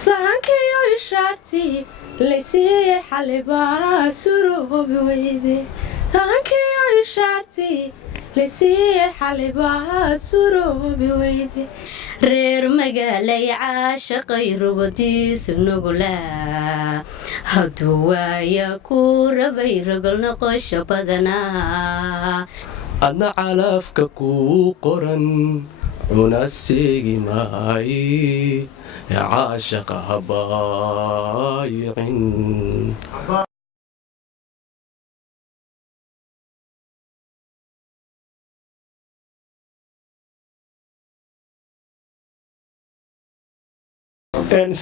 sahankiyo ishaartii laysiiyey xalibaa suroobi weyde sahankiyo ishaartii laysiiyey xalibaa suroobi weyde reer magaalay caashaqay rogodiisu nugulaa hadduu waaya ku rabay rogol noqosho badanaa adna calafka kuu qoran una seegi maayi caashaqa habaayicin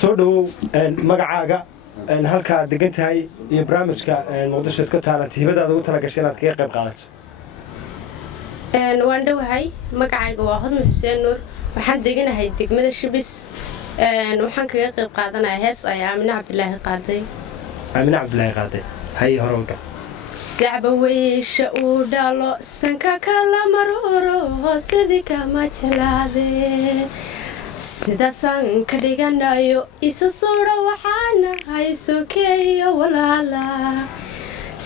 soo dhawow magacaaga halkaa degan tahay iyo barnaamijka muqdisho iska taalanta hibadaada ugu talagashay inaad kaga qayb qaadato waan dhowahay magacayga waa hodman xuseen nuur waxaan deganahay degmada shibis waxaan kaga qayb qaadanayaa hees ay aamine cabdilaahi qaaday hay horonka sacba weysha uu dhalo sanka kala marooro hoosadii kama jelaadee sidaasaan ka dhiganayo isa suudha waxaana haysokeeyo walaala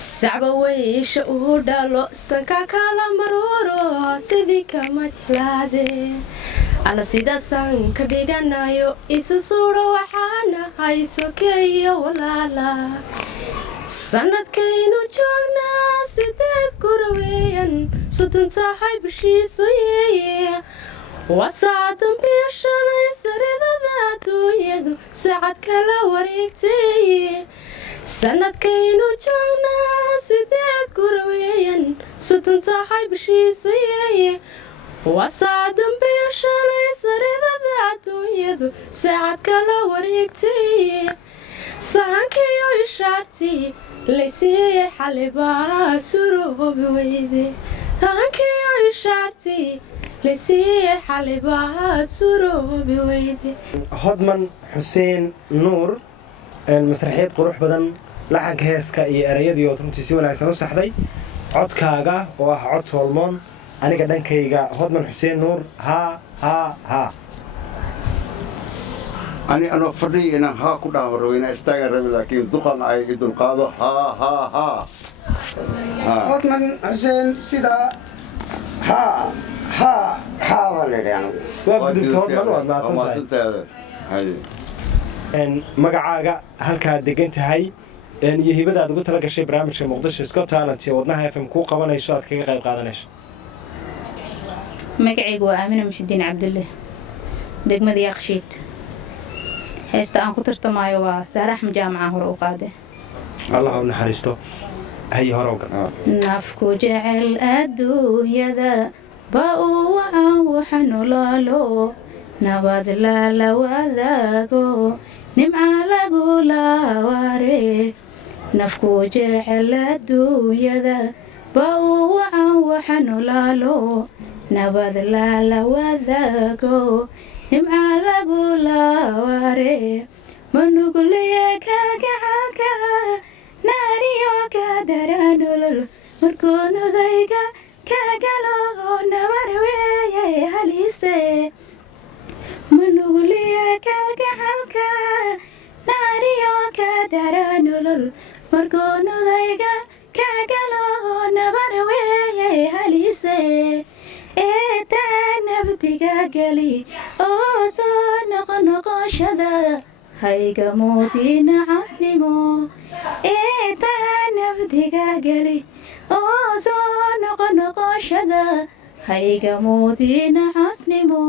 sacba weysha uu dhalo sanka kala marooro sidii kama jelaadee alla sidaasaan ka dhiganayo isa suudha waxaana haysokeeyo walaala sanadkaynu joognaa 8 guraweyan sutun tahay bishiisu yeeye wasaadan biishanay saridada adduunyadu sacad kala wareegtay sanadkaynu joognaa 8 guraweyan sutun tahay bishiisu yeeye wasaadan biishanay saridada adduunyadu sacad kala wareegtay sahankiyo ishaartii laysiiyey xalibaa suroobi weyde sahankiyo ishaartii laysiiyey xalibaa suroobi weyde hodman xuseen nuur masraxiyad qurux badan laxanka heeska iyo erayadii ood runtii si wanaagsan u saxday codkaaga oo ah cod tolmoon aniga dhankayga hodman xuseen nuur haa أنا فردي إن ها كنا مروينا استاجر لكن دقن أي إدون قاضو ها hodman xuseen sida ها ولدان waa gudubta hodman waad mahadsantahay magacaaga halkaa degan tahay iyo hibadaad ugu tala gashay barnaamijka muqdisho Scott Talent iyo wadnaha FM ku qabanayso aad kaga qayb qaadanayso magacaygu waa Aamina Muxudiin Cabdulle degmada Yaaqshiid heesta aan ku tartamayo waa Saarax Jaamaca hore u qaade Allah u naxariisto hay horowga nafku jecel adduunyada ba uu waxaan nololo nabad la wadaago nimca lagu laaware nafku jecel adduunyada ba uu waxaan nololo nabad la wadaago nimca lagu laaware manuguliye kalgacalka naariyo ka daranolol markuu nudayga ka galo nabar weeye halise manuguliye kalgacalka naariyo ka daranolol markuu nudayga ka galo nabar weeye halise nabtiga gali oo soo noqoshada hayga moodina casnimo nabtiga gali oo soo noqoshada hayga moodina casnimo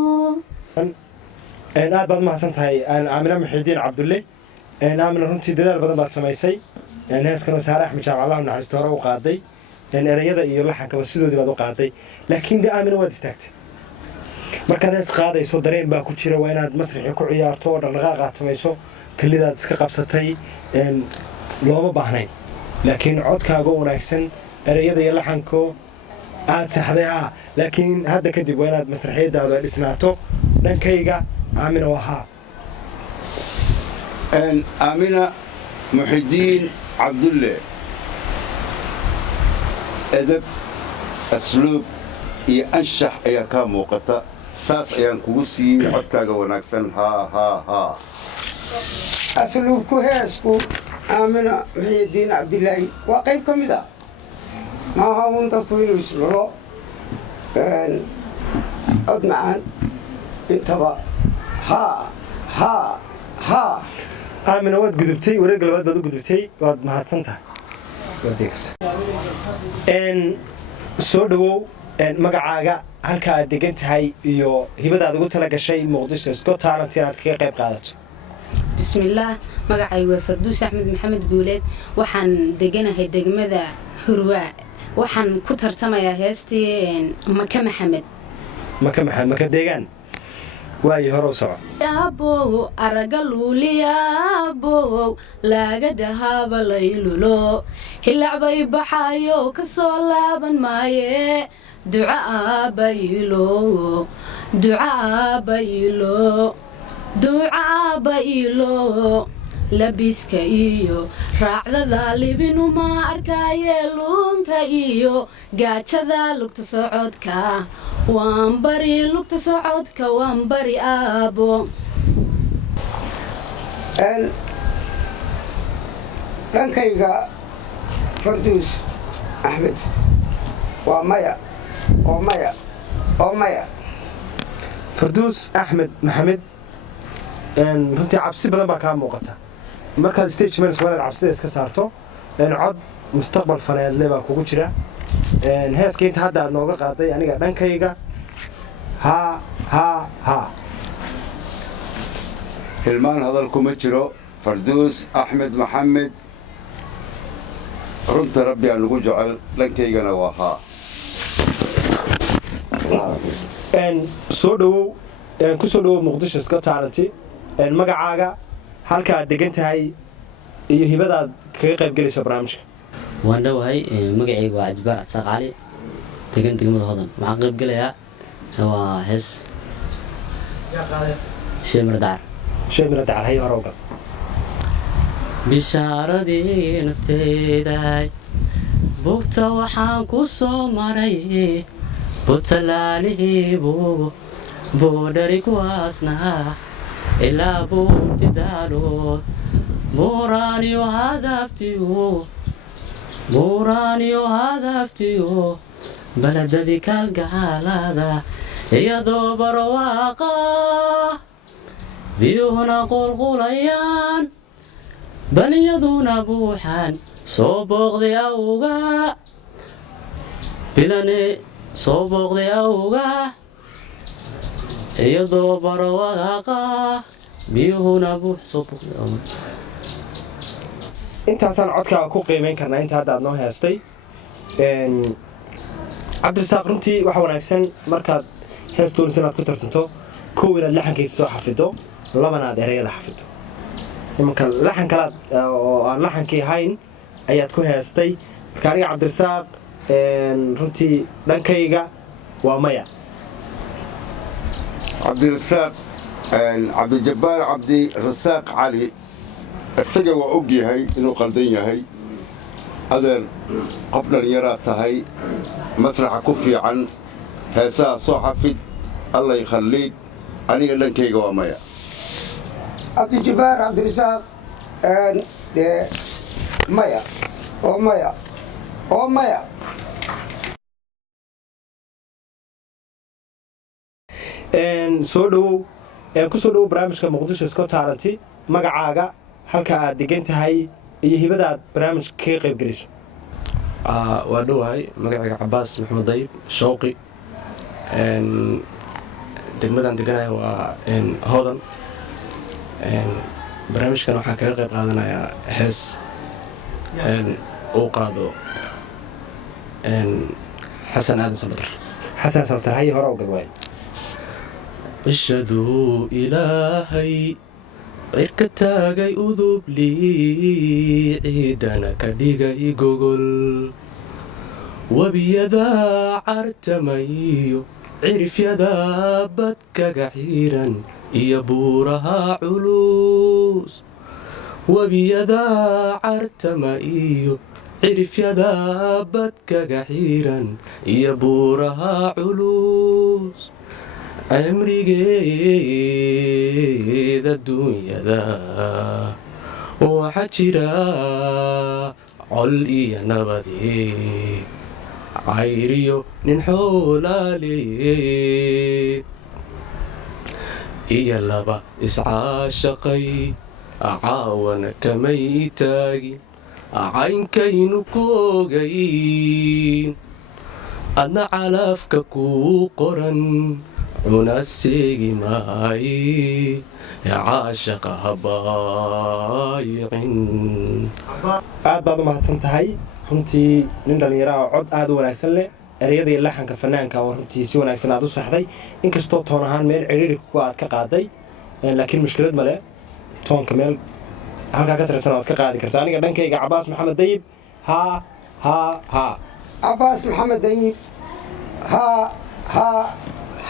aad baad mahadsan tahay Aamina Muxudiin Cabdulle Aamina runtii dadaal badan baad samaysay heeskan Saarax Jaamaca Allah u naxariisto hore u qaaday erayada iyo laxanka sidoodii baad u qaaday laakiin Aamina waad istaagtay markaad hees qaadayso dareen baa ku jira waa inaad masraxi ku ciyaarto oo dhaqdhaqaaq samayso kalidaad iska qabsatay looma baahnayn laakiin codkaaga wanaagsan erayada iyo laxanka aad saxday laakiin hadda kadib waa inaad masraxiyadaada dhisnaato dhankayga Aamina waha آمنة محدين عبد الله أدب أسلوب ينشح يا كام وقتا ساس ينكوسي حتى جوناكسن ها asluubku heesku aamina muxiidiin cabdilaahi waa qayb ka mid a maaha un dadku inuu islulo cod macaan intaba haa aamina waad gudubtay wareegga labaad baad u gudubtay waad mahadsan tahay soo dhawow magacaaga halka aad degan tahay iyo hibadaad ugu tala gashay muqdisho Got Talent inaad kaga qayb qaadato bismillaah magacaygu waa farduus axmed maxamed guuleed waxaan deganahay degmada hurwaa waxaan ku tartamayaa heestii maka maxamed maka deegaan waayi hore u soco yaabow araga luuliyaabow laaga dahaaba laylulo hilacbay baxaayo ka soo laaban maaye duca aabba ilo labiska iyo raacdada libinuma arkaaye luunka iyo gaajada lugta socodka waan bari aabo dhankayga farduus axmed waa maya farduus axmed maxamed runtii cabsi badan baa kaa muuqata markaad stage manager waa inaad cabsida iska saarto cod mustaqbal faneedle baa kugu jira heeska inta hadda aad nooga qaaday aniga dhankayga haa hilmaan hadal kuma jiro farduus axmed maxamed runta rabbi aan ugu jecel dhankaygana waa haa soo dhawow ku soo dhawow muqdisho Got Talent magacaaga halka aad degan tahay iyo hibadaad kaga qayb galayso barnaamijka waan dhawahay magacaygu waa Ajbaar Asaq Cali degan degmada Hodan waxaan qayb galayaa waa hees sheemir dacar hay hore uga bishaaradii nafteeday buugta waxaan ku soo maray butalaalihii buudhari kuwaasnaa ilaa buugti daalood buuraaniyo hadaftiyo baladadii kaalgaalada iyadoo barwaaqa biyuhuna qulqulayaan baliyaduna buuxaan soo booqday awga iyadoo barwaaqa biyuhuna buux soo booqday awga intaasaan codkaaga ku qiimayn karnaa inta hadda aad noo heestay cabdirasaaq runtii waxa wanaagsan markaad hees doonaysa inaad ku tartanto kow inaad laxankiisa soo xafido labana aad erayada xafido imanka laxan kalaad oo aan laxankii ahayn ayaad ku heestay marka aniga cabdirasaaq runtii dhankayga waa maya cabdirasaaq cabdijabbaar cabdirasaaq cali isaga waa og yahay inuu qaldan yahay adeer qof dhallinyaraad tahay masraxa ku fiican heesaha soo xafid allay khalliig aniga dhankayga waa maya cabdijabbaar cabdirasaaq maya soo dhawow ku soo dhawow barnaamijka muqdisho Got Talent magacaaga halka aad degan tahay iyo hibadaad barnaamijka kaga qayb galayso waa dhawahay magacayga Cabaas Maxamed Dayib Shawqi degmadan deganahay waa Hodan barnaamijkan waxaan kaga qayb qaadanayaa hees uu qaado xasan aadan sabatar hay hore uga waay ishaduu ilaahay cirka taagay udublii ciidana ka dhigay gogol webiyada cartamayo cirifyada badkaga xiiran iyo buuraha culus webiyada cartama iyo cirifyada badkaga xiiran iyo buuraha culus cimrigeeda duunyada waxaa jira col iyo nabade cayriyo nin xoolaale iyo laba iscaashaqay caawana kamay taagin caynkaynu ku ogayn adna calafka kuu qoran cuna seegi maaye caashaqa habaayicin. aad baad u mahadsan tahay runtii nin dhallinyaraha cod aad u wanaagsan leh ereyada iyo laxanka fanaanka oo runtii si wanaagsan aad u saxday inkastoo toon ahaan meel cidhiiri kuwa aad ka qaaday laakiin mushkilad male toonka meel halkaa ka saraysan aad ka qaadi karta. aniga dhankayga cabaas maxamed dayib haa haa haa عباس محمد ديب ها ها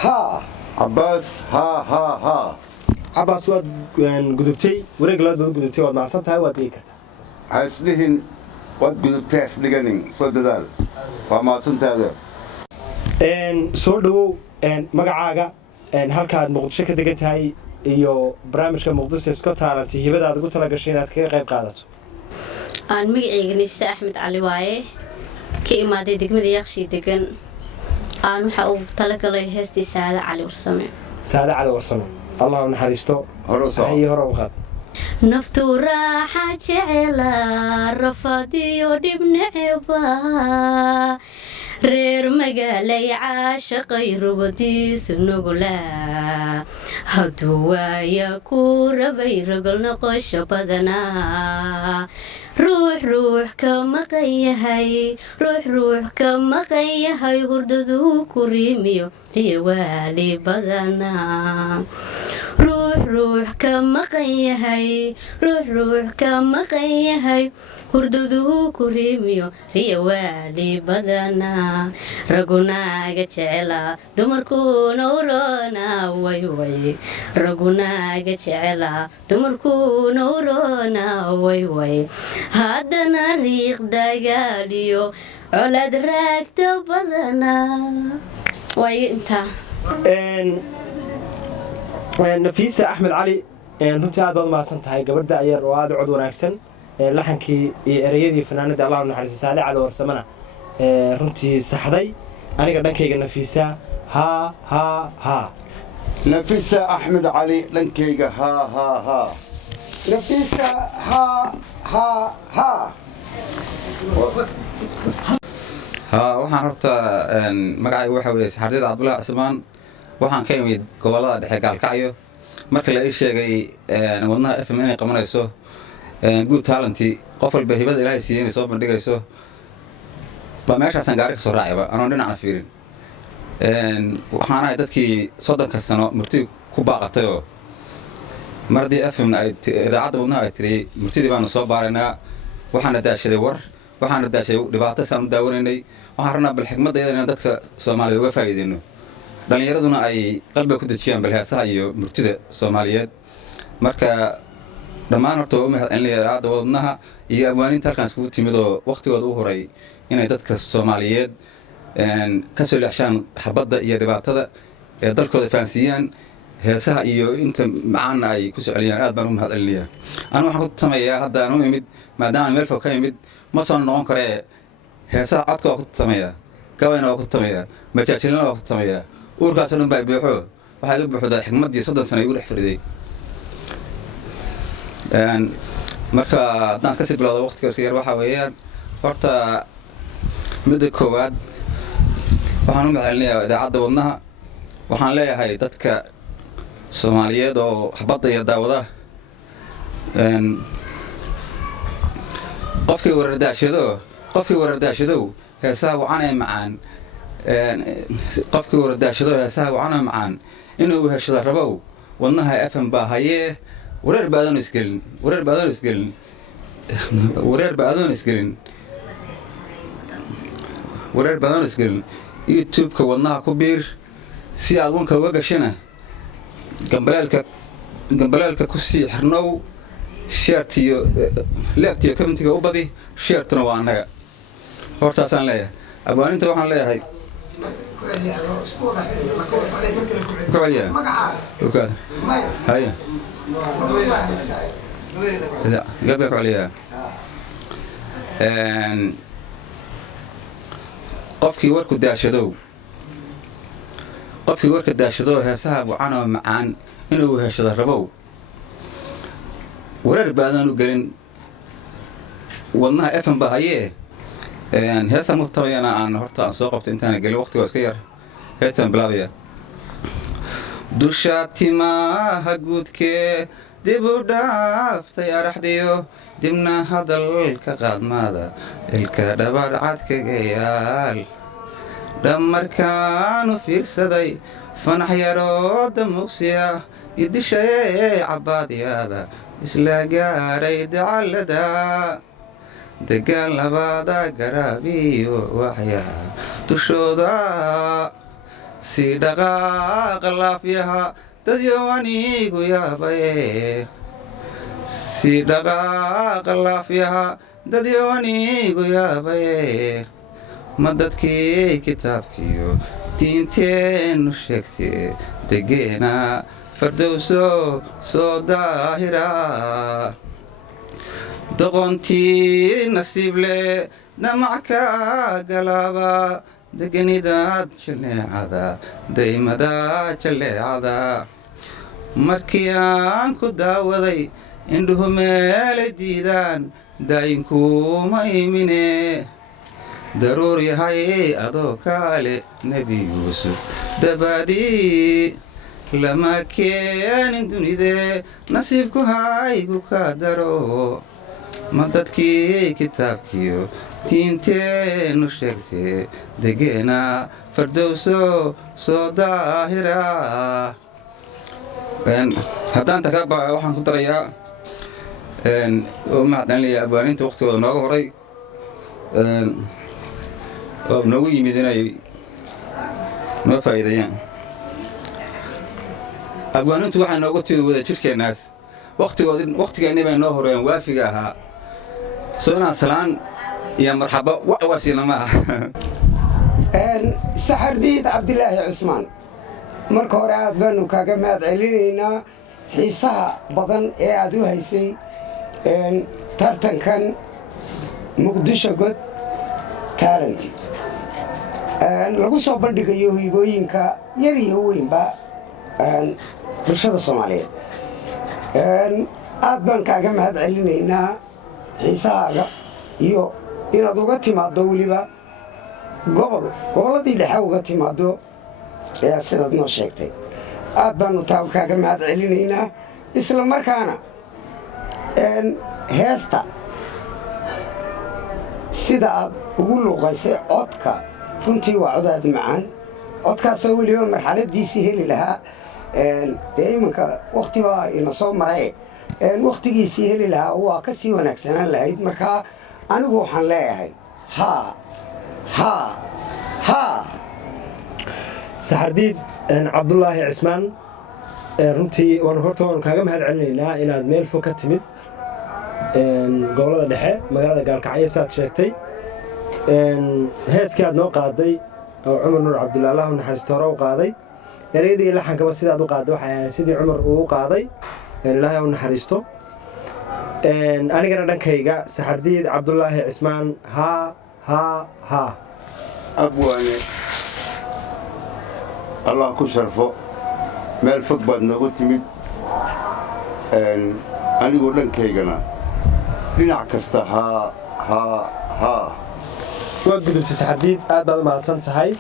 ها عباس ها ها ها cabaas waad gudubtay wareeg labaad baad gudubtay waad macsan tahay waad dhigi kartaa. haislihin waad gudubtay hasdhiganin soo dadaal waa mahadsantaada. soo dhawow magacaaga halkaad muqdisho ka degan tahay iyo barnaamijka muqdisho Scott Talent hibadaad ugu tala gashay inaad kaga qayb qaadato. aan magacayga Nafisa Axmed Cali waaye ka imaaday degmada Yaaqshiid degan aan waxa uu tala galay heestii Saada Cali Warsame. Saada Cali Warsame Allah u naxariisto iyo hore u qaad. naftu raaxa jecela rafadiyo dhibnaceba reer magaalay caashaqay rugodiisu nugulaa hadduu waaya ku rabay rogol noqosho badanaa ruux ka maqan yahay hurdaduu ku riimiyo riwaali badanaa ruux ka maqan yahay hurdaduu ku riimiyo riwaali badanaa ragunaaga jecela dumarkuuna urona wayway ragunaaga jecela dumarkuuna urona wayway haddana riiq dagaaliyo colad raagta badanaa way intaa. Nafisa Axmed Cali runtii aad baad u mahadsan tahay gabadha ayar oo aad u cod wanaagsan laxankii iyo ereyadii fanaanada Allah u naxariisto Saada Cali Warsamana runtii saxday. aniga dhankayga Nafisa haa haa haa نفيسة أحمد علي لنكيغا ها ها ها نفيسة ها ها ها waxaan horta magacayga waxa weeye saxardida Cabdullaahi Cismaan waxaan ka imid gobolada dhexe Gaalkacyo marka la ii sheegay wadnaha FM inay qabanayso Good Talent qof walba hibada Ilaahay siiyay inay soo bandhigayso ba meeshaasaan gaari ka soo raacayba anoo dhinacna fiirin waxaan ahay dadkii 30 sano murti ku baaqatay oo mardii FM ay idaacada wadnaha ay tiri murtidii baan soo baaraynaa waxaan daashaday war waxaan daashay dhibaato saan daawanaynay waxaan rabnaa bal xigmadda in dadka Soomaaliyeed uga faa'iideyno dhalinyaraduna ay qalbiga ku dejiyaan bal heesaha iyo murtida Soomaaliyeed marka dhammaan horta u mahadcelinayaa idaacada wadnaha iyo abwaaninta halkan isku timid oo waqtigooda u horay inay dadka Soomaaliyeed ka soo leexshaan xabadda iyo dhibaatada ee dalkooda faansiiyaan heesaha iyo inta macaana ay ku soo celiyaan aad baan u mahadcelinayaa anigu waxaan ku tamayaa hadda aan u imid maadaama meel fog ka imid ma soo noqon karee heesaha codka waa ku tamayaa gabayna waa ku tamayaa majaajilana waa ku tamayaa uurkaasoo dhan baa buuxo waxaa iga buuxdaa xigmaddii 30 sano igu dhex fadhiday marka haddaan iska sii bilowdo waqtiga iska yar waxaa weeyaan horta midda koowaad waxaan u mahadcelinayaa idaacadda wadnaha waxaan leeyahay dadka Soomaaliyeed oo xabadda iyo daawada qofkii warardaashado heesaha wacanay macaan qofkii warardaashado heesaha wacanay macaan inuu heshado rabow wadnaha FM baa hayee wareer baadan isgelin YouTube-ka wadnaha ku biir si aad wanka uga gashana gambaleelka ku sii xirnow sheertiyo leegtiyo commentiga u badi sheertuna waa annaga hortaasaan leeyahay abwaaninta waxaan leeyahay كعليا وكذا هاي قبل كعليا qofkii warku daashadow qofkii warka daashadow heesaha bucana macaan inuu heshado rabow warar baadan u gelin wadnaha FM ba hayee heesan u tabayana aan horta aan soo qabtay intaan galay waqtiga iska yar heesan bilaabaya dusha timaha guudkee dib u dhaaftay araxdiyo dibna hadalka qaadmaada ilka dhabar cadkaga yaal dhammarkaanu fiirsaday fanax yaroo damuqsiya idishayee cabbaadyaada isla gaaray dacallada degaan labada garaabiyo waxyaa dushooda si dhaqaaqa laafyaha dadyo anigu yaabaye si dhaqaaqa laafyaha dadyo anigu yaabaye ma dadkii kitaabkiyo diinteennu sheegtee degeena fardowso soo daahira doqontii nasiib leh damac ka galaaba deganidaad jaleecada daymada jaleecada markii aan ku daawaday indhuhu meelay diidaan daayinkuma imine daruur yahay adoo kaale nebi yuusuf dabaadii lama keenin dunidee nasiibku haygu ka daro ma dadkii kitaabkiyo diinteennu sheegtee degeena fardowso soo daahira haddaan takaba waxaan ku darayaa oo mahadcelinaya abwaaninta waqtigooda nooga horay oo noogu yimid inay noo faa'iideeyaan abwaanintu waxay nooga timid wada jirkeennaas waqtigeenni bay noo horeen waafiga ahaa soo inaan salaan iyo marxabo wacwarsiina ma aha saxardiid cabdilaahi cusmaan marka hore aad baanu kaaga mahad celinaynaa xiisaha badan ee aad u haysay tartankan muqdisho god talent lagu soo bandhigayo hiibooyinka yar iyo weynba bulshada soomaaliyeed aad baan kaaga mahad celinaynaa xiisahaaga iyo inaad uga timaaddo weliba gobolladii dhexe uga timaaddo ee sidaad noo sheegtay aad baanu taa kaaga mahad celinaynaa isla markaana heesta sida aad ugu luuqaysay codka runtii waa cod aad macaan codkaasoo weliba marxaladiisii heli lahaa dee iminka wakhti baa ina soo maray wakhtigiisii heli lahaa waa ka sii wanaagsanaan lahayd markaa anigu waxaan leeyahay saxardiid cabdulaahi cismaan runtii horta waanu kaaga mahad celinaynaa inaad meel fog ka timid gobollada dhexe magaalada gaalkacyo saad sheegtay heeskii aad noo qaaday oo cumar nuur cabdulla allah u naxariisto hore u qaaday ereyadii laxankaba sidaad u qaaday waxay ahayd sidii cumar uu u qaaday ilaahay u naxariisto anigana dhankayga saxardiid cabdulaahi cismaan abwaane allah ku sharfo meel fog baad noogu timid anigoo dhankaygana dhinac kasta waa gudubtay saxardiid aad baad u mahadsan tahay